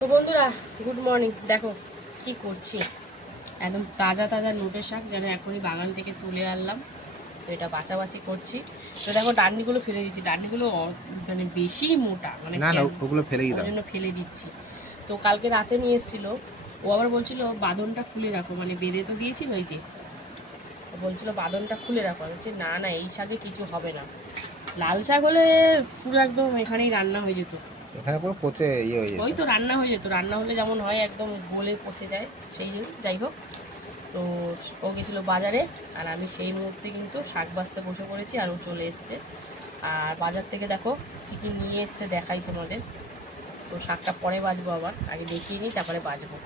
তো বন্ধুরা good morning দেখো কি করছি? একদম তাজা তাজা নোটের শাক যেন এখনই বাগান থেকে তুলে আনলাম। তো এটা বাছাবাছি করছি। তো দেখো ডান্ডিগুলো ফেলে দিচ্ছি। ডান্ডিগুলো মানে বেশি মোটা মানে ওগুলো জন্য ফেলে দিচ্ছি। তো কালকে রাতে নিয়ে এসেছিল। ও আবার বলছিল বাঁধনটা খুলে রাখো। মানে বেঁধে তো দিয়েছিল ওই যে। বলছিল বাঁধনটা খুলে রাখো। বলছি না না এই শাকে কিছু হবে না। লাল শাক হলে পুরো একদম এখানেই রান্না হয়ে যেত। এখানে পুরো পচে ইয়ে হয়ে ওই তো রান্না হয়ে যেত। রান্না হলে যেমন হয় একদম গলে পচে যায় সেই জন্য যাই হোক। তো ও গেছিল বাজারে আর আমি সেই মুহূর্তে কিন্তু শাক বাছতে বসে পড়েছি আর ও চলে এসছে। আর বাজার থেকে দেখো কী কী নিয়ে এসছে দেখাই তোমাদের। তো শাকটা পরে বাজবো আবার আগে দেখিয়ে নিই তারপরে বাজবো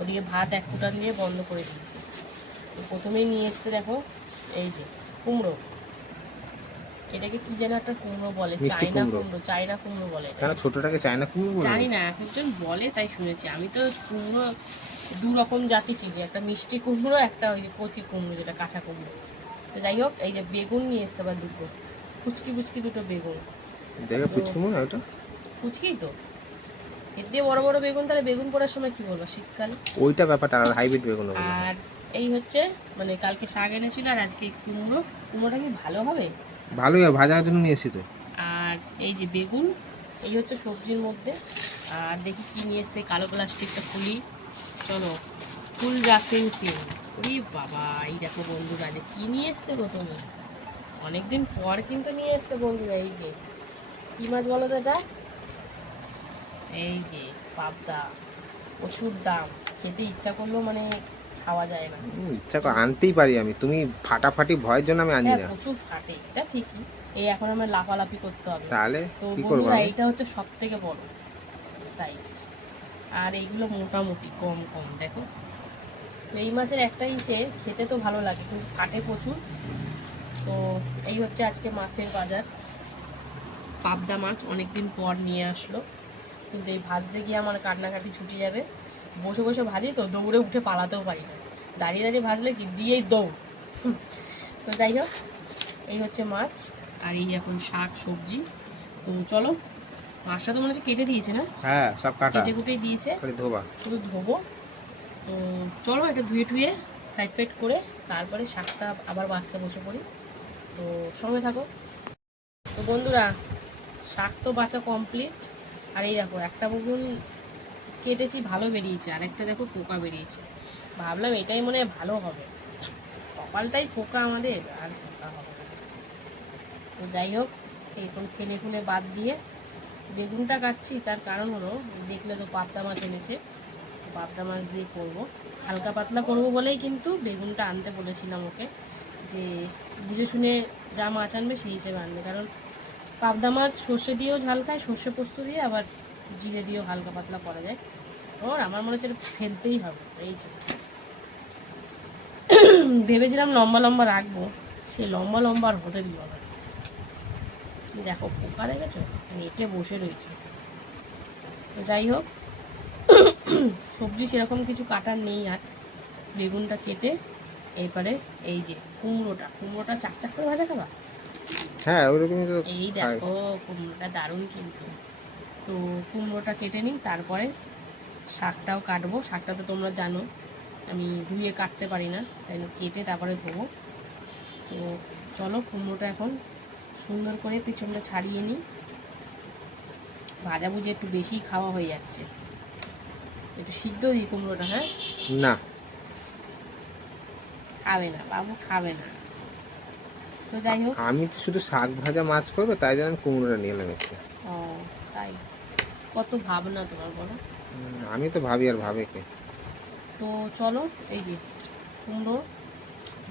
ওদিকে ভাত এক ফুটান দিয়ে বন্ধ করে দিয়েছি। তো প্রথমেই নিয়ে এসছে দেখো এই যে কুমড়ো। এটাকে কি যেন একটা কুমড়ো বলে? চায়না কুমড়ো। চায়না কুমড়ো বলে কেন ছোটটাকে চায় না কুমড়ো বলে। জানি না একজন বলে তাই শুনেছি। আমি তো কুমড়ো দু রকম জাতি চিনি। একটা মিষ্টি কুমড়ো একটা ওই যে কচি কুমড়ো যেটা কাঁচা কুমড়ো। তো যাই হোক এই যে বেগুন নিয়ে এসছে আবার দুটো। কুচকি কুচকি দুটো বেগুন। দেখে পুচকি মনে ওটা? কুচকি তো। এর দিয়ে বড় বড় বেগুন তাহলে বেগুন পড়ার সময় কি বলব? শীতকাল? ওইটা ব্যাপারটা আর হাইব্রিড বেগুন আর এই হচ্ছে মানে কালকে শাক এনেছিল আর আজকে কুমড়ো। কুমড়োটা কি ভালো হবে? ভালোই ভাজার জন্য নিয়ে তো। আর এই যে বেগুন, এই হচ্ছে সবজির মধ্যে। আর দেখি কি নিয়ে এসছে, কালো প্লাস্টিকটা খুলি। চলো, ফুল জাসিন সিং ওরে বাবা, এই দেখো বন্ধুরা, যে কি নিয়ে এসছে গো তুমি? অনেকদিন পর কিন্তু নিয়ে এসছে বন্ধুরা, এই যে। কি মাছ বলো দাদা? এই যে, পাবদা, প্রচুর দাম। খেতে ইচ্ছা করলেও মানে খাওয়া যায় না। ইচ্ছা করে আনতেই পারি আমি। তুমি ফাটাফাটি ভয়ের জন্য আমি আনি হ্যাঁ না। প্রচুর ফাটে এটা ঠিকই। এই এখন আমার লাফালাফি করতে হবে। তাহলে কি করব এইটা হচ্ছে সব থেকে বড় সাইজ আর এইগুলো মোটামুটি কম কম দেখো। এই মাছের একটা ইসে খেতে তো ভালো লাগে কিন্তু ফাটে প্রচুর। তো এই হচ্ছে আজকে মাছের বাজার। পাবদা মাছ অনেকদিন পর নিয়ে আসলো। কিন্তু এই ভাজতে গিয়ে আমার কান্নাকাটি ছুটে যাবে। বসে বসে ভাজি তো দৌড়ে উঠে পালাতেও পারি না। দাঁড়িয়ে দাঁড়িয়ে ভাজলে কি? দিয়েই দৌড়। তো যাই হোক এই হচ্ছে মাছ আর এই এখন শাক সবজি। তো চলো মাছটা তো মনে হচ্ছে কেটে দিয়েছে না? হ্যাঁ সব কাটা। কেটে কুটে দিয়েছে। খালি ধোবা। শুধু ধোবো। তো চলো এটা ধুয়ে টুয়ে সাইড ফাইড করে তারপরে শাকটা আবার বাঁচতে বসে পড়ি। তো সঙ্গে থাকো। তো বন্ধুরা শাক তো বাঁচা কমপ্লিট আর এই দেখো একটা বেগুন কেটেছি, ভালো বেরিয়েছে। আর একটা দেখো, পোকা বেরিয়েছে। ভাবলাম এটাই মনে হয় ভালো হবে। কপালটাই পোকা আমাদের, আর পোকা হবে তো যাই হোক এখন ফেলে খুলে বাদ দিয়ে বেগুনটা কাটছি। তার কারণ হলো, দেখলে তো পাবদা মাছ এনেছে। পাবদা মাছ দিয়ে করব। হালকা পাতলা করব বলেই কিন্তু বেগুনটা আনতে বলেছিলাম ওকে, যে বুঝে শুনে যা মাছ আনবে সেই হিসেবে আনবে। কারণ পাবদা মাছ সর্ষে দিয়েও ঝাল খায়, সর্ষে পোস্ত দিয়ে আবার জিরে দিয়েও হালকা পাতলা করা যায়। ওর আমার মনে হচ্ছে ফেলতেই হবে এই যে। ভেবেছিলাম লম্বা লম্বা রাখব সেই লম্বা লম্বা আর হতে দিল না। দেখো পোকা দেখেছ? নেটে বসে রয়েছে। তো যাই হোক সবজি সেরকম কিছু কাটার নেই আর। বেগুনটা কেটে এরপরে এই যে কুমড়োটা কুমড়োটা চাকচাক করে ভাজা খাবা? হ্যাঁ ওইরকমই তো এই দেখো কুমড়োটা দারুণ কিন্তু। তো কুমড়োটা কেটে নিই তারপরে শাকটাও কাটবো। শাকটা তো তোমরা জানো আমি ধুয়ে কাটতে পারি না তাই কেটে তারপরে ধোবো। তো চলো কুমড়োটা এখন সুন্দর করে পিছনটা ছাড়িয়ে নিই। ভাজা ভুজি একটু বেশি খাওয়া হয়ে যাচ্ছে। একটু সিদ্ধ দিই কুমড়োটা হ্যাঁ? না। খাবে না বাবু খাবে না। তো যাই হোক। আমি তো শুধু শাক ভাজা মাছ করব তাই জন্য আমি কুমড়োটা নিয়ে এলাম ও তাই। কত ভাবনা তোমার বলো? আমি তো ভাবি আর ভাবে কে তো চলো এই যে কুমড়ো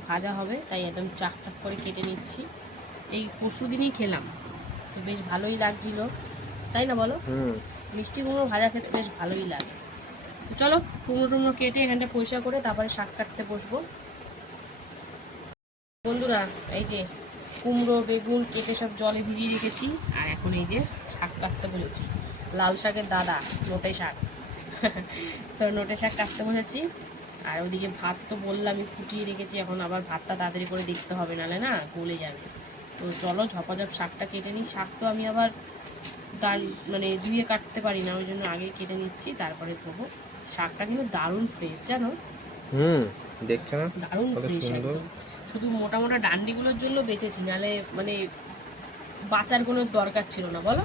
ভাজা হবে তাই একদম চাক চাক করে কেটে নিচ্ছি। এই পরশু দিনই খেলাম তো বেশ ভালোই লাগছিল। তাই না বলো? মিষ্টি কুমড়ো ভাজা খেতে বেশ ভালোই লাগে। তো চলো কুমড়ো টুমড়ো কেটে এখানটা পরিষ্কার করে তারপরে শাক কাটতে বসবো। বন্ধুরা এই যে কুমড়ো বেগুন কেটে সব জলে ভিজিয়ে রেখেছি আর এখন এই যে শাক কাটতে বলেছি। লাল শাকের দাদা নোটে শাক। তো নোটে শাক কাটতে বসেছি। আর ওদিকে ভাত তো বললাম আমি ফুটিয়ে রেখেছি এখন আবার ভাতটা তাড়াতাড়ি করে দেখতে হবে নাহলে না গলে যাবে। তো চলো ঝপাঝপ শাকটা কেটে নিই। শাক তো আমি আবার ডাল মানে ধুয়ে কাটতে পারি না ওই জন্য আগে কেটে নিচ্ছি তারপরে ধোবো। শাকটা কিন্তু দারুণ ফ্রেশ জানো? হুম দেখছ না? দারুণ ফ্রেশ একদম। শুধু মোটা মোটা ডান্ডিগুলোর জন্য বেঁচেছি নালে মানে বাঁচার কোনো দরকার ছিল না বলো?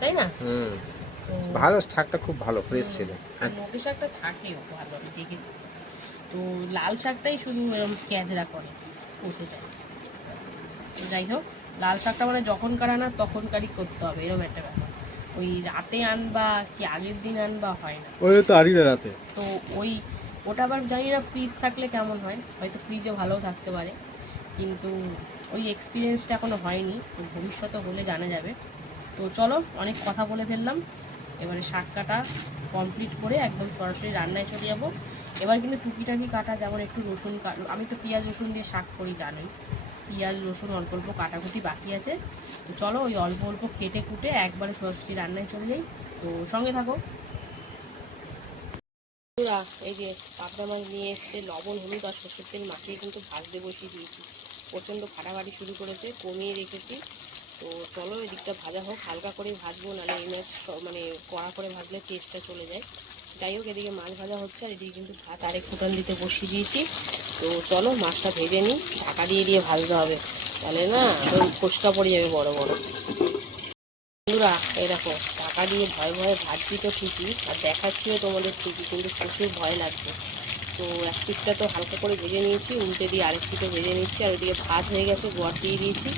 তাই না? হুম। ভালো শাকটা খুব ভালো ফ্রেশ ছিল। আর নোটে শাকটা থাকেও ভালো আমি দেখেছি। তো লাল শাকটাই শুধু এরকম ক্যাজরা করে পচে যায়। তো যাই হোক লাল শাকটা মানে যখনকার আনা তখনকারই করতে হবে এরকম একটা ব্যাপার। ওই রাতে আনবা কি আগের দিন আনবা হয় না। ওই তো আড়ি রাতে। তো ওই ওটা আবার জানি না ফ্রিজ থাকলে কেমন হয় হয়তো ফ্রিজে ভালোও থাকতে পারে। কিন্তু ওই এক্সপিরিয়েন্সটা এখনও হয়নি ভবিষ্যতে হলে জানা যাবে। তো চলো, অনেক কথা বলে ফেললাম। এবারে শাক কাটা কমপ্লিট করে একদম সরাসরি রান্নায় চলে যাব। এবার কিন্তু টুকিটাকি কাটা, যেমন একটু রসুন আমি তো পেঁয়াজ, রসুন দিয়ে শাক করি, জানোই। পেঁয়াজ, রসুন, অল্প অল্প কাটাকুটি বাকি আছে। তো চলো, ওই অল্প অল্প কেটে কুটে একবারে সরাসরি রান্নায় চলে যাই। তো সঙ্গে থাকো। এই যে পাবদা মাছ নিয়ে এসছে, লবণ, হলুদ আর সর্ষের তেল মাখিয়ে কিন্তু ভাজতে বসিয়ে দিয়েছি। প্রচণ্ড ফাটাফাটি শুরু করেছে, কমিয়ে রেখেছি। তো চলো এদিকটা ভাজা হোক, হালকা করে ভাজবো, নাহলে এই মাছ মানে কড়া করে ভাজলে টেস্টটা চলে যায়। যাই হোক, এদিকে মাছ ভাজা হচ্ছে, আর এদিকে কিন্তু ভাত আরেক ফুটান দিতে বসিয়ে দিয়েছি। তো চলো মাছটা ভেজে নিই, ঢাকা দিয়ে দিয়ে ভাজতে হবে। তাহলে না ফোসকা পড়ে যাবে বড় বড়। বন্ধুরা দেখো টাকা দিয়ে ভয়ে ভয়ে ভাজছি তো ঠিকই, আর দেখাচ্ছিও তোমাদের ঠিকই, কিন্তু প্রচুর ভয় লাগছে। তো এক পিঠটা তো হালকা করে ভেজে নিয়েছি, উল্টে দিয়ে আরেক পিঠে ভেজে নিচ্ছি, আর ওইদিকে ভাত হয়ে গেছে, গোয়ার দিয়ে দিয়েছি।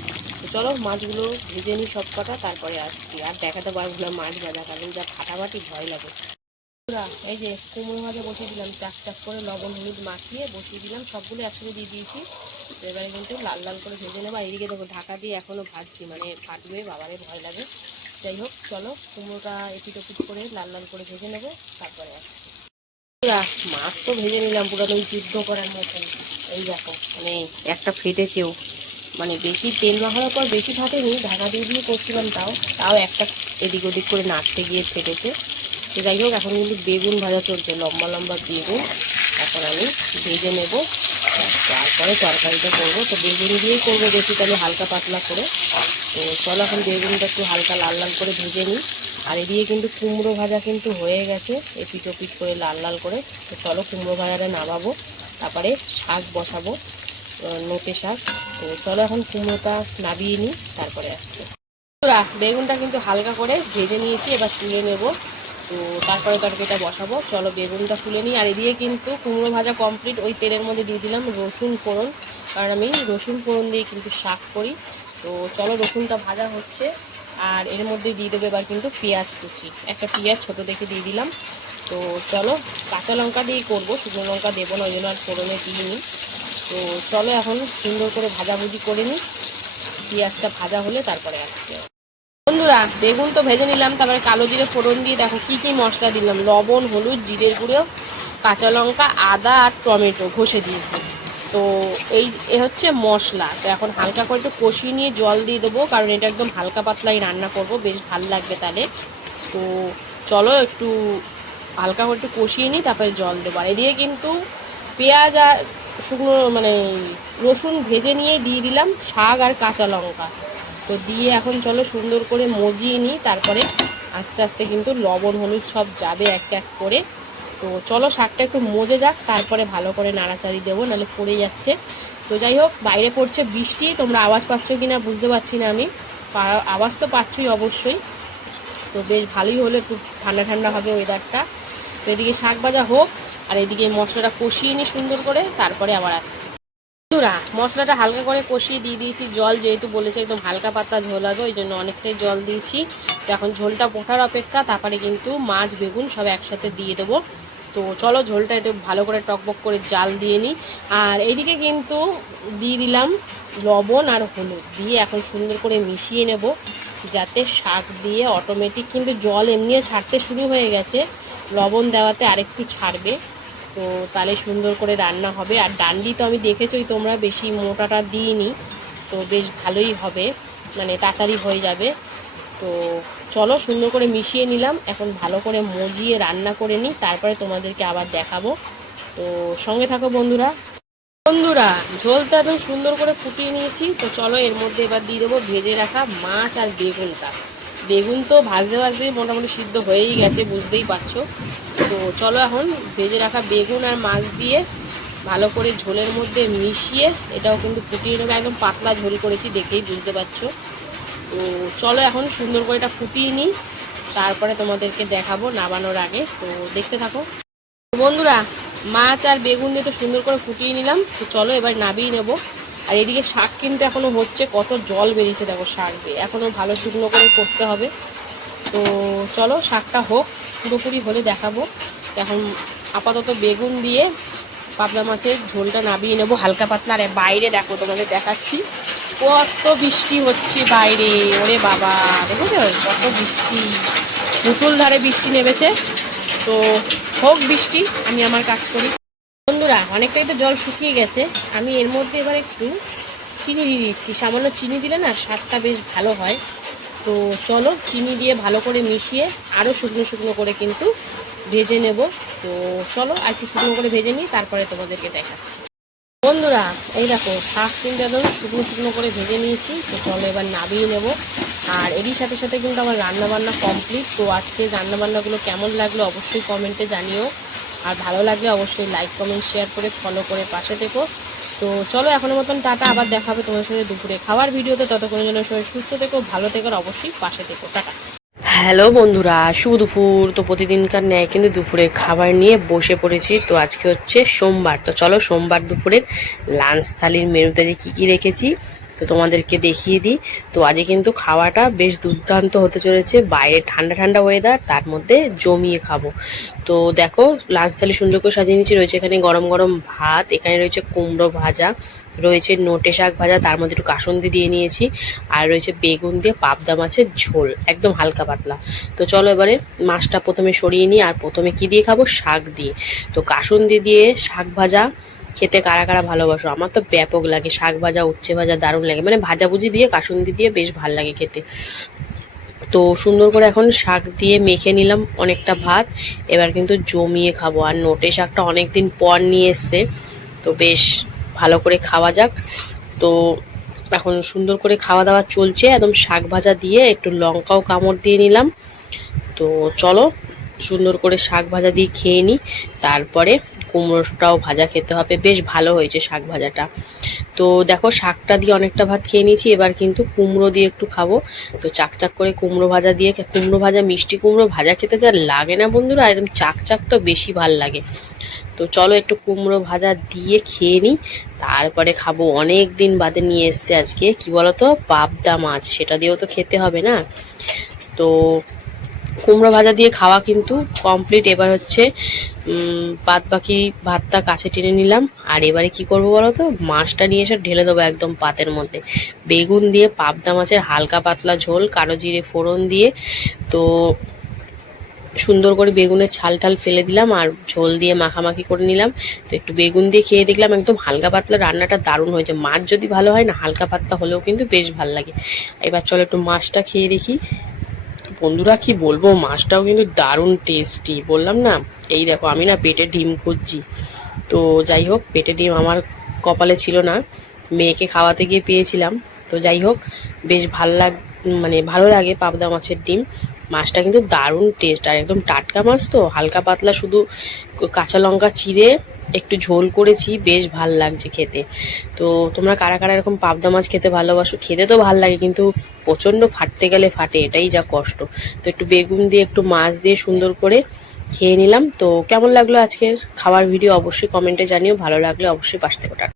চলো মাছগুলো ভেজে নিই সব কটা তারপরে আসছি। আর দেখাতে পারব না মাছ ভাজা, কারণ যা ফাটাফাটি ভয় লাগে। এই যে কুমড়ো ভাজা বসিয়ে দিলাম, চাক চাক করে লবণ, হলুদ মাখিয়ে বসিয়ে দিলাম, সবগুলো একসঙ্গে দিয়ে দিয়েছি। এবারে কিন্তু লাল লাল করে ভেজে নেব। এদিকে দেখো, ঢাকা দিয়ে এখনও ভাজছি মানে ফাটবে, বাবারে ভয় লাগে। যাই হোক, চলো কুমড়োটা এপিট ওপিট করে লাল লাল করে ভেজে নেব, তারপরে আসছি। মাছ তো ভেজে নিলাম পুরো ওই যুদ্ধ করার মতো এই দেখো মানে একটা ফেটেছেও। মানে বেশি তেল মাখানোর পর বেশি ফাটেনি ঢাকা দিয়ে দিয়ে করছিলাম তাও। তাও একটা এদিক ওদিক করে নাড়তে গিয়ে ফেটেছে। তো যাই হোক, এখন কিন্তু বেগুন ভাজা চলছে, লম্বা লম্বা বেগুন। এখন আমি ভেজে নেব। তারপরে তরকারিটা করব। তো বেগুন দিয়েই করব বেশি তাহলে হালকা পাতলা করে। তো চলো এখন বেগুনটা একটু হালকা লাল লাল করে ভেজে নিই। আর এদিকে কিন্তু কুমড়ো ভাজা কিন্তু হয়ে গেছে এ এপিট ওপিট করে লাল লাল করে। তো চলো কুমড়ো ভাজাটা নামাবো, তারপরে শাক বসাবো। নোটে শাক। তো চলো এখন কুমড়োটা নাবিয়ে নিই তারপরে আসছে। বন্ধুরা, বেগুনটা কিন্তু হালকা করে ভেজে নিয়েছি এবার তুলে নেব। তো তারপরে তরকারিটা বসাবো। চলো বেগুনটা তুলে নিই। আর এদিকে কিন্তু কুমড়ো ভাজা কমপ্লিট ওই তেলের মধ্যে দিয়ে দিলাম রসুন ফোড়ন। কারণ আমি রসুন ফোড়ন দিয়ে কিন্তু শাক করি। তো চলো রসুনটা ভাজা হচ্ছে। আর এর মধ্যে দিয়ে দেবে এবার কিন্তু পেঁয়াজ কুচি। একটা পেঁয়াজ ছোটো দেখে দিয়ে দিলাম। তো চলো কাঁচা লঙ্কা দিয়েই করব। শুকনো লঙ্কা দেবো না ওই জন্য আর ফোড়নে দিইনি। তো চলো এখন সুন্দর করে ভাজাভুজি করে নিই। পেঁয়াজটা ভাজা হলে তারপরে আসছে। বন্ধুরা, বেগুন তো ভেজে নিলাম, তারপরে কালো জিরে ফোড়ন দিয়ে দেখো কি কি মশলা দিলাম। লবণ, হলুদ, জিরের গুঁড়ো, কাঁচা লঙ্কা, আদা আর টমেটো ঘষে দিয়েছি। তো এই এ হচ্ছে মশলা। তো এখন হালকা করে একটু কষিয়ে নিয়ে জল দিয়ে দেবো, কারণ এটা একদম হালকা পাতলাই রান্না করব, বেশ ভালো লাগবে তাহলে। তো চলো একটু হালকা করে একটু কষিয়ে নিই, তারপরে জল দেবো। আর এদিকে কিন্তু পেঁয়াজ আর শুকনো মানে রসুন ভেজে নিয়ে দিয়ে দিলাম শাক আর কাঁচা লঙ্কা। তো দিয়ে এখন চলো সুন্দর করে মজিয়ে নিই, তারপরে আস্তে আস্তে কিন্তু লবণ, হলুদ সব যাবে এক এক করে। তো চলো শাকটা একটু মজে যাক, তারপরে ভালো করে নাড়াচাড়ি দেবো, নাহলে পড়ে যাচ্ছে। তো যাই হোক, বাইরে পড়ছে বৃষ্টি, তোমরা আওয়াজ পাচ্ছ কি না বুঝতে পারছি না আমি। আওয়াজ তো পাচ্ছই অবশ্যই। তো বেশ ভালোই হলো, একটু ঠান্ডা ঠান্ডা হবে ওয়েদারটা তো এদিকে শাক ভাজা হোক আর এদিকে মশলাটা কষিয়ে নিই সুন্দর করে তারপরে আবার আসছি। বন্ধুরা, মশলাটা হালকা করে কষিয়ে দিয়ে দিয়েছি। জল যেহেতু বলেছে একদম হালকা পাতলা ঝোল হবে, ওই জন্য অনেকটাই জল দিয়েছি। তো এখন ঝোলটা পোটার অপেক্ষা, তারপরে কিন্তু মাছ, বেগুন সব একসাথে দিয়ে দেবো। তো চলো ঝোলটা একটু ভালো করে টকবক করে জাল দিয়ে নিই। আর এইদিকে কিন্তু দিয়ে দিলাম লবণ আর হলুদ দিয়ে এখন সুন্দর করে মিশিয়ে নেব, যাতে শাক দিয়ে অটোমেটিক কিন্তু জল এমনিও ছাড়তে শুরু হয়ে গেছে। লবণ দেওয়াতে আরেকটু ছাড়বে। তো তাহলে সুন্দর করে রান্না হবে। আর ডান্ডি তো আমি দেখেছোই, তোমরা বেশি মোটাটা দিইনি। তো বেশ ভালোই হবে মানে তাড়াতাড়ি হয়ে যাবে। তো চলো সুন্দর করে মিশিয়ে নিলাম। এখন ভালো করে মজিয়ে রান্না করে নিই, তারপরে তোমাদেরকে আবার দেখাবো। তো সঙ্গে থাকো বন্ধুরা। বন্ধুরা, ঝোলটা একদম সুন্দর করে ফুটিয়ে নিয়েছি। তো চলো এর মধ্যে এবার দিয়ে দেবো ভেজে রাখা মাছ আর বেগুনটা। বেগুন তো ভাজতে ভাজতেই মোটামুটি সিদ্ধ হয়েই গেছে, বুঝতেই পারছ। তো চলো এখন ভেজে রাখা বেগুন আর মাছ দিয়ে ভালো করে ঝোলের মধ্যে মিশিয়ে, এটাও কিন্তু ফুটিয়ে নেবে, একদম পাতলা ঝোল করেছি দেখেই বুঝতে পারছ। তো চলো এখন সুন্দর করে এটা ফুটিয়ে নিই, তারপরে তোমাদেরকে দেখাবো নামানোর আগে। তো দেখতে থাকো। বন্ধুরা, মাছ আর বেগুন দিয়ে তো সুন্দর করে ফুটিয়ে নিলাম, তো চলো এবার নাবিয়ে নেব। আর এদিকে শাক কিন্তু এখনও হচ্ছে, কত জল বেরিয়েছে দেখো শাক দিয়ে। এখনও ভালো শুকনো করে করতে হবে। তো চলো শাকটা হোক, পুরোপুরি হলে দেখাবো। এখন আপাতত বেগুন দিয়ে পাবদা মাছের ঝোলটা নাবিয়ে নেব হালকা পাতলা। আর বাইরে দেখো, তোমাদের দেখাচ্ছি। কত বৃষ্টি হচ্ছে বাইরে, ওরে বাবা। দেখেছ? কত বৃষ্টি। মুসুলধারে বৃষ্টি নেমেছে। তো হোক বৃষ্টি, আমি আমার কাজ করি। বন্ধুরা, অনেকটাই তো জল শুকিয়ে গেছে। আমি এর মধ্যে এবার একটু চিনি দিয়ে দিচ্ছি। সামান্য চিনি দিলে না স্বাদটা বেশ ভালো হয়। তো চলো চিনি দিয়ে ভালো করে মিশিয়ে আরও শুকনো শুকনো করে কিন্তু ভেজে নেব। তো চলো আর একটু শুকনো করে ভেজে নিই, তারপরে তোমাদেরকে দেখাচ্ছি। বন্ধুরা, এই দেখো, শাক কিন্তু একদম শুকনো শুকনো করে ভেজে নিয়েছি। তো চলো এবার নাবিয়ে নেব। আর এরই সাথে সাথে কিন্তু আমার রান্না বান্না কমপ্লিট তো আজকে রান্নাবান্নাগুলো কেমন লাগল অবশ্যই কমেন্টে জানিও। আর ভালো লাগলে অবশ্যই লাইক কমেন্ট শেয়ার করে ফলো করে পাশে থেকো। তো চলো এখনও মতন টাটা, আবার দেখাবে তোমার সাথে দুপুরে খাওয়ার ভিডিওতে। ততক্ষণের জন্য সবাই সুস্থ থেকো, ভালো থেকো অবশ্যই পাশে থেকো। টাটা। হ্যালো বন্ধুরা, শুভ দুপুর। তো প্রতিদিনকার ন্যায় কিন্তু দুপুরে খাবার নিয়ে বসে পড়েছি। তো আজকে হচ্ছে সোমবার। তো চলো সোমবার দুপুরের লাঞ্চ থালির মেনুতে কী কী রেখেছি তো তোমাদেরকে দেখিয়ে দিই। তো আজকে কিন্তু খাওয়াটা বেশ দুর্দান্ত হতে চলেছে। বাইরে ঠান্ডা ঠান্ডা ওয়েদার তার মধ্যে জমিয়ে খাব। তো দেখো লাঞ্চ থালি সুন্দর করে সাজিয়ে নিচ্ছি রয়েছে এখানে গরম গরম ভাত, এখানে রয়েছে কুমড়ো ভাজা, রয়েছে নোটে শাক ভাজা, তার মধ্যে একটু কাসুন্দি দিয়ে নিয়েছি। আর রয়েছে বেগুন দিয়ে পাবদা মাছের ঝোল, একদম হালকা পাতলা। তো চলো এবারে মাছটা প্রথমে সরিয়ে নিই। আর প্রথমে কি দিয়ে খাব? শাক দিয়ে। তো কাসুন্দি দিয়ে শাক ভাজা খেতে কারা কারা ভালোবাসো? আমার তো ব্যাপক লাগে, শাক ভাজা, উচ্ছে ভাজা দারুণ লাগে। মানে ভাজাভুজি দিয়ে, কাসুন্দি দিয়ে বেশ ভালো লাগে খেতে। তো সুন্দর করে এখন শাক দিয়ে মেখে নিলাম অনেকটা ভাত। এবার কিন্তু জমিয়ে খাব। আর নোটে শাকটা অনেক দিন পর নিয়ে এসছে। তো বেশ ভালো করে খাওয়া যাক। তো এখন সুন্দর করে খাওয়া দাওয়া চলছে। একদম শাক ভাজা দিয়ে একটু লঙ্কাও কামড় দিয়ে নিলাম। তো চলো সুন্দর করে শাক ভাজা দিয়ে খেয়ে নিই। তারপরে কুমড়োটাও ভাজা খেতে হবে। বেশ ভালো হয়েছে শাক ভাজাটা। তো দেখো, শাকটা দিয়ে অনেকটা ভাত খেয়ে নিয়েছি। এবার কিন্তু কুমড়ো দিয়ে একটু খাব। তো চাকচাক করে কুমড়ো ভাজা দিয়ে কুমড়ো ভাজা, মিষ্টি কুমড়ো ভাজা খেতে যা লাগে না বন্ধুরা, একদম চাকচাক তো বেশি ভালো লাগে। তো চলো একটু কুমড়ো ভাজা দিয়ে খেয়ে নিই। তারপরে খাব। অনেক দিন বাদে নিয়ে এসছে আজকে। কি বলতো? পাবদা মাছ। সেটা দিয়েও তো খেতে হবে না? তো কুমড়ো ভাজা দিয়ে খাওয়া কিন্তু কমপ্লিট এবার হচ্ছে বাদ বাকি ভাতটা কাছে টেনে নিলাম। আর এবারে কি করব বলো তো? মাছটা নিয়ে এসে ঢেলে দেবো একদম পাতের মধ্যে। বেগুন দিয়ে পাবদা মাছের হালকা পাতলা ঝোল, কালো জিরে ফোড়ন দিয়ে। তো সুন্দর করে বেগুনের ছাল টাল ফেলে দিলাম আর ঝোল দিয়ে মাখামাখি করে নিলাম। তো একটু বেগুন দিয়ে খেয়ে দেখলাম একদম হালকা পাতলা, রান্নাটা দারুণ হয়েছে। মাছ যদি ভালো হয় না, হালকা পাতলা হলেও কিন্তু বেশ ভালো লাগে। এবার চলো একটু মাছটা খেয়ে দেখি। বন্ধুরা, কি বলব? মাছটাও কিন্তু দারুণ টেস্টি বললাম না, এই দেখো, আমি না পেটে ডিম খুঁজছি। তো যাই হোক, পেটে ডিম আমার কপালে ছিল না। মেয়েকে খাওয়াতে গিয়ে পেয়েছিলাম। তো যাই হোক, বেশ ভালো লাগ মানে ভালো লাগে পাবদা মাছের ডিম। মাছটা কিন্তু দারুণ টেস্ট আর একদম টাটকা মাছ তো, হালকা পাতলা শুধু কাঁচা লঙ্কা চিড়ে একটু ঝোল করেছি, বেশ ভালো লাগছে খেতে। তো তোমরা কারা কারা এরকম পাবদা মাছ খেতে ভালোবাসো? খেতে তো ভালো লাগে, কিন্তু প্রচণ্ড ফাটতে গেলে ফাটে, এটাই যা কষ্ট। তো একটু বেগুন দিয়ে একটু মাছ দিয়ে সুন্দর করে খেয়ে নিলাম। তো কেমন লাগল আজকের খাবার ভিডিও? অবশ্যই কমেন্টে জানিও, ভালো লাগলে অবশ্যই পাশ থেকে